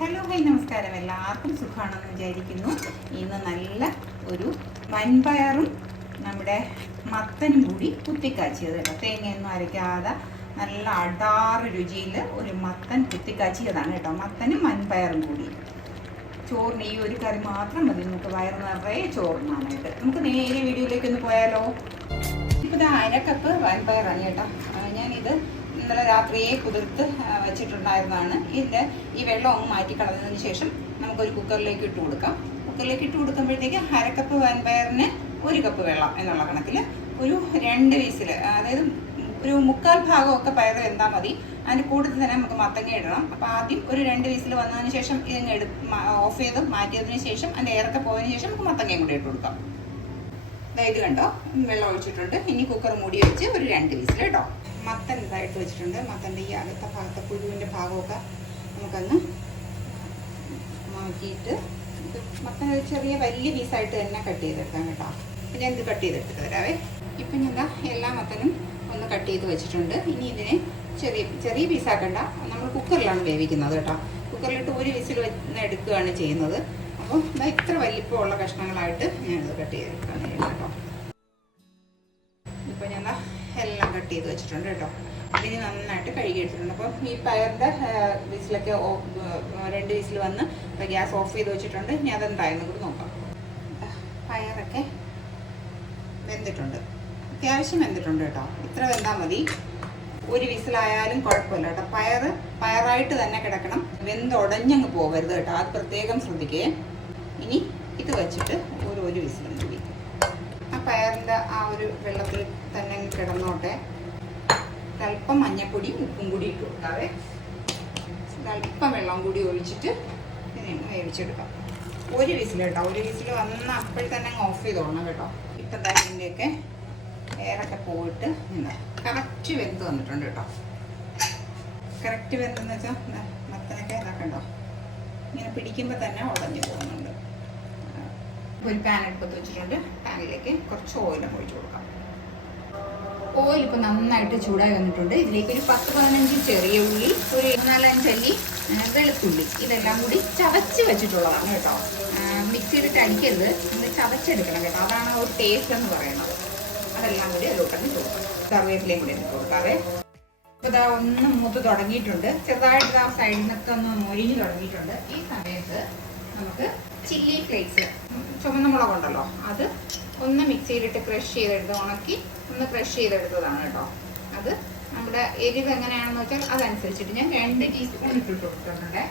Hello high നമസ്കാരം. എല്ലാവർക്കും സുഖമാണെന്ന് വിചാരിക്കുന്നു. ഇന്ന് നല്ല ഒരു വൻപയറും നമ്മുടെ മത്തനും കൂടി കുത്തിക്കാച്ചിയത് കേട്ടോ. തേങ്ങയൊന്നും അരയ്ക്കാതെ നല്ല അടാറ് രുചിയിൽ ഒരു മത്തൻ കുത്തിക്കാച്ചിയതാണ് കേട്ടോ. മത്തനും വൻപയറും കൂടി. ചോറിന് ഈ ഒരു കറി മാത്രം മതി, നമുക്ക് വയറ് നിറയെ ചോറിനാനായിട്ട്. നമുക്ക് നേരെ വീഡിയോയിലേക്ക് ഒന്ന് പോയാലോ. ഇപ്പോൾ ഇത് 1/2 കപ്പ് വൻപയറാണ് കേട്ടോ. ഞാനിത് ഇന്നലെ രാത്രിയെ കുതിർത്ത് വെച്ചിട്ടുണ്ടായിരുന്നതാണ്. ഇതിൻ്റെ ഈ വെള്ളം ഒന്ന് മാറ്റി കളഞ്ഞതിന് ശേഷം നമുക്കൊരു കുക്കറിലേക്ക് ഇട്ട് കൊടുക്കാം. കുക്കറിലേക്ക് ഇട്ട് കൊടുക്കുമ്പോഴത്തേക്ക് 1/2 കപ്പ് വൻപയറിന് 1 കപ്പ് വെള്ളം എന്നുള്ള കണക്കിൽ ഒരു 2 വിസിൽ, അതായത് ഒരു 3/4 ഭാഗമൊക്കെ പയർ വെന്താൽ മതി. അതിൻ്റെ കൂടുതൽ തന്നെ നമുക്ക് മത്തങ്ങ ഇടണം. അപ്പോൾ ആദ്യം ഒരു 2 വിസിൽ വന്നതിന് ശേഷം ഇതിങ്ങ് ഓഫ് ചെയ്ത് മാറ്റിയതിന് ശേഷം അതിൻ്റെ എയറൊക്കെ പോയതിന് ശേഷം നമുക്ക് മത്തങ്ങയും കൂടി ഇട്ട് കൊടുക്കാം. അതായത് കണ്ടോ, വെള്ളം ഒഴിച്ചിട്ടുണ്ട്. ഇനി കുക്കർ മൂടി വെച്ച് ഒരു 2 വിസിൽ കേട്ടോ. മത്തൻ ഇതായിട്ട് വെച്ചിട്ടുണ്ട്. മത്തൻ്റെ ഈ അകത്ത ഭാഗത്തെ പുഴുവിൻ്റെ ഭാഗമൊക്കെ നമുക്കൊന്ന് മാറ്റിയിട്ട് മത്തൻ ഒരു ചെറിയ വലിയ പീസായിട്ട് തന്നെ കട്ട് ചെയ്തെടുക്കാം കേട്ടോ. അപ്പം ഞാൻ ഇത് കട്ട് ചെയ്തെടുത്തിട്ട് തരാവേ. ഇപ്പം ഞാൻ എല്ലാ മത്തനും ഒന്ന് കട്ട് ചെയ്ത് വെച്ചിട്ടുണ്ട്. ഇനി ഇതിനെ ചെറിയ പീസാക്കണ്ട, നമ്മൾ കുക്കറിലാണ് വേവിക്കുന്നത് കേട്ടോ. കുക്കറിലിട്ട് ഒരു വിസിൽ എടുക്കുകയാണ് ചെയ്യുന്നത്. അപ്പോൾ ഇത്ര വലിപ്പമുള്ള കഷ്ണങ്ങളായിട്ട് ഞാനിത് കട്ട് ചെയ്തെടുക്കുകയാണ് ചെയ്യുന്നത് കേട്ടോ. ഇപ്പം ഞാൻ എല്ലാം കട്ട് ചെയ്ത് വെച്ചിട്ടുണ്ട് കേട്ടോ. ഇതിന് നന്നായിട്ട് കഴുകിയെടുത്തിട്ടുണ്ട്. അപ്പം ഈ പയറിൻ്റെ വിസിലൊക്കെ 2 വിസിൽ വന്ന് ഇപ്പോൾ ഗ്യാസ് ഓഫ് ചെയ്ത് വെച്ചിട്ടുണ്ട്. ഇനി അതെന്തായെന്ന് കൂടി നോക്കാം. പയറൊക്കെ വെന്തിട്ടുണ്ട്, അത്യാവശ്യം വെന്തിട്ടുണ്ട് കേട്ടോ. ഇത്ര വെന്താൽ മതി. 1 വിസിലായാലും കുഴപ്പമില്ല കേട്ടോ. പയറായിട്ട് തന്നെ കിടക്കണം, വെന്തുടഞ്ഞങ്ങ് പോകരുത് കേട്ടോ. അത് പ്രത്യേകം ശ്രദ്ധിക്കേ. ഇനി ഇത് വെച്ചിട്ട് ഒരു വിസിലും കൂടി ആ പയറിൻ്റെ ആ ഒരു വെള്ളത്തിൽ തന്നെ കിടന്നോട്ടെ. അല്പം മഞ്ഞപ്പൊടിയും ഉപ്പും കൂടി ഇട്ട് കൊടുക്കാവേ. അല്പം വെള്ളം കൂടി ഒഴിച്ചിട്ട് ഇതിനെ വേവിച്ചെടുക്കാം. 1 വിസിൽ കേട്ടോ. 1 വിസിൽ വന്ന അപ്പോൾ തന്നെ അങ്ങ് ഓഫ് ചെയ്തോളണം കേട്ടോ. ഇപ്പം ഇതിൻ്റെയൊക്കെ എയറൊക്കെ പോയിട്ട് കറക്റ്റ് വെന്ത് വന്നിട്ടുണ്ട് കേട്ടോ. കറക്റ്റ് വെന്തെന്ന് വെച്ചാൽ മത്തനൊക്കെ ഇതാക്കണ്ടോ, ഇങ്ങനെ പിടിക്കുമ്പോൾ തന്നെ ഉടഞ്ഞു പോകുന്നുണ്ട്. ഒരു പാൻ എടുപ്പത്ത് വെച്ചിട്ടുണ്ട്. പാനിലേക്ക് കുറച്ച് ഓയിലും ഒഴിച്ചു കൊടുക്കാം. ഓയിൽ ഇപ്പോൾ നന്നായിട്ട് ചൂടായി വന്നിട്ടുണ്ട്. ഇതിലേക്ക് ഒരു 10-15 ചെറിയ ഉള്ളി, ഒരു 4-5 അല്ലി വെളുത്തുള്ളി, ഇതെല്ലാം കൂടി ചവച്ച് വെച്ചിട്ടുള്ളതാണ് കേട്ടോ. മിക്സിയിലിട്ട് അടിക്കരുത്, നമ്മൾ ചവച്ചെടുക്കണം കേട്ടോ. അതാണ് ഒരു ടേസ്റ്റ് എന്ന് പറയുന്നത്. അതെല്ലാം കൂടി അതിലോട്ടങ്ങ് കൊടുക്കാം. കറിവേപ്പിലയും കൂടി ഇട്ട് കൊടുക്കാവേ. ഇപ്പോൾ ഇതാ ഒന്ന് മൂത്ത് തുടങ്ങിയിട്ടുണ്ട്. ചെറുതായിട്ട് ആ സൈഡിൽ നിന്നൊക്കെ ഒന്ന് മൊരിഞ്ഞ് തുടങ്ങിയിട്ടുണ്ട്. ഈ സമയത്ത് നമുക്ക് ചില്ലി ഫ്ലേക്സ്, ചുവന്ന മുളകുണ്ടല്ലോ, അത് ഒന്ന് മിക്സിയിലിട്ട് ക്രഷ് ചെയ്തെടുത്ത് ഉണക്കി ഒന്ന് ക്രഷ് ചെയ്തെടുത്തതാണ് കേട്ടോ. അത് നമ്മുടെ എരിവ് എങ്ങനെയാണെന്ന് വെച്ചാൽ അതനുസരിച്ചിട്ട് ഞാൻ 2 ടീസ്പൂൺ ഇട്ടിട്ട് കൊടുക്കുന്നുണ്ട്.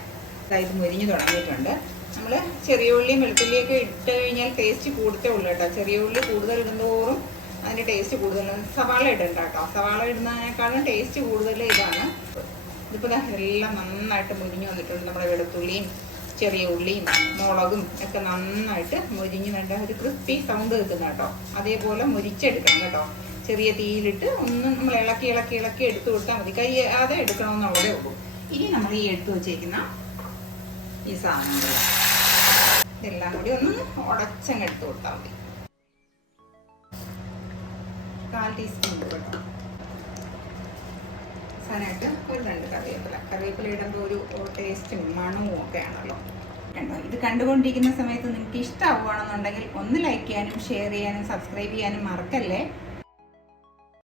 ഇത് മൊരിഞ്ഞ് തുടങ്ങിയിട്ടുണ്ട്. നമ്മൾ ചെറിയ ഉള്ളിയും വെളുത്തുള്ളിയൊക്കെ ഇട്ട് കഴിഞ്ഞാൽ ടേസ്റ്റ് കൂടുതലേ ഉള്ളൂ കേട്ടോ. ചെറിയ ഉള്ളി കൂടുതൽ ഇടുന്നതോറും അതിൻ്റെ ടേസ്റ്റ് കൂടുതലാണ്. സവാള ഇടണ്ട കേട്ടോ. സവാള ഇടുന്നതിനേക്കാളും ടേസ്റ്റ് കൂടുതൽ ഇതാണ്. ഇതിപ്പോൾ എല്ലാം നന്നായിട്ട് മുരിഞ്ഞ് വന്നിട്ടുണ്ട്. നമ്മുടെ വെളുത്തുള്ളിയും ചെറിയ ഉള്ളിയും മുളകും ഒക്കെ നന്നായിട്ട് മുരിഞ്ഞ് വേണ്ട ഒരു ക്രിസ്പി സൗണ്ട് കിട്ടുന്ന കേട്ടോ. അതേപോലെ മുരിച്ചെടുക്കണം കേട്ടോ. ചെറിയ തീയിലിട്ട് ഒന്ന് നമ്മൾ ഇളക്കി എടുത്തു കൊടുത്താൽ മതി. അത് എടുക്കണമെന്നുള്ളതേ ഉള്ളൂ. ഇനി നമ്മൾ ഈ എടുത്തു വെച്ചേക്കുന്ന ഈ സാധനങ്ങൾ ഇതെല്ലാം കൂടി ഒന്ന് ഉടച്ചങ്ങ് എടുത്തു കൊടുത്താൽ മതി. 1/4 ടീസ്പൂൺ കേട്ടോ. അവസാനമായിട്ട് ഒരു 2 കറിവേപ്പില ഇടുമ്പോൾ ഒരു ടേസ്റ്റും മണവും ഒക്കെ ആണല്ലോ. ഇത് കണ്ടുകൊണ്ടിരിക്കുന്ന സമയത്ത് നിങ്ങൾക്ക് ഇഷ്ടമാവുകയാണെന്നുണ്ടെങ്കിൽ ഒന്ന് ലൈക്ക് ചെയ്യാനും ഷെയർ ചെയ്യാനും സബ്സ്ക്രൈബ് ചെയ്യാനും മറക്കല്ലേ.